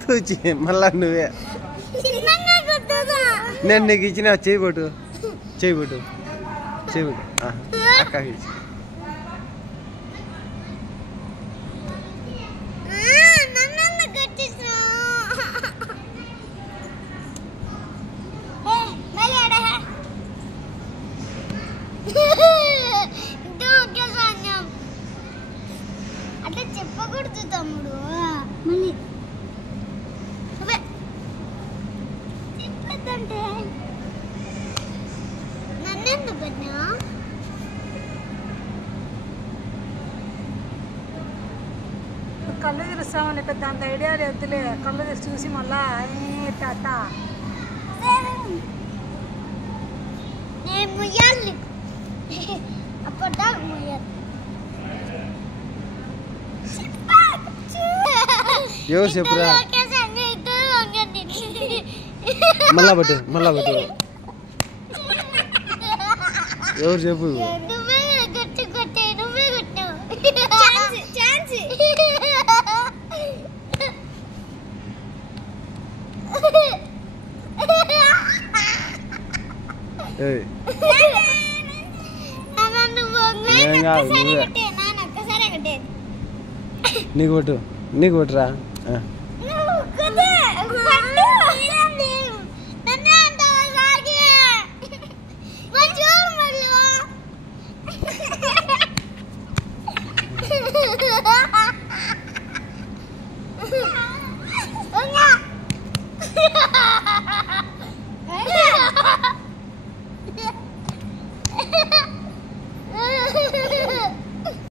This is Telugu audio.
తూచి మళ్ళా నువ్వే నేను నీకు ఇచ్చిన చేయబోటు చేయబోటు చేయబోటు అక్కకి ఇచ్చి అట్లా చెప్పకూడదు తమ్ముడు మళ్ళీ చెప్పద్దంటే నన్నెందుకు పెట్టినా కళ్ళు తెరుస్తామని పెద్ద అంత ఐడియా లేదులే కళ్ళు తెరిచి చూసి మళ్ళా టాట నేను ముయ్యాలి అప్పటిదాకా ముయ్యాలి ఎవరు చెప్పురా మళ్ళా పట్టు ఎవరు చెప్పు నువ్వే గట్టి కొట్టే నువ్వే కొట్టావు ఛాన్స్ నీకు కొట్టురా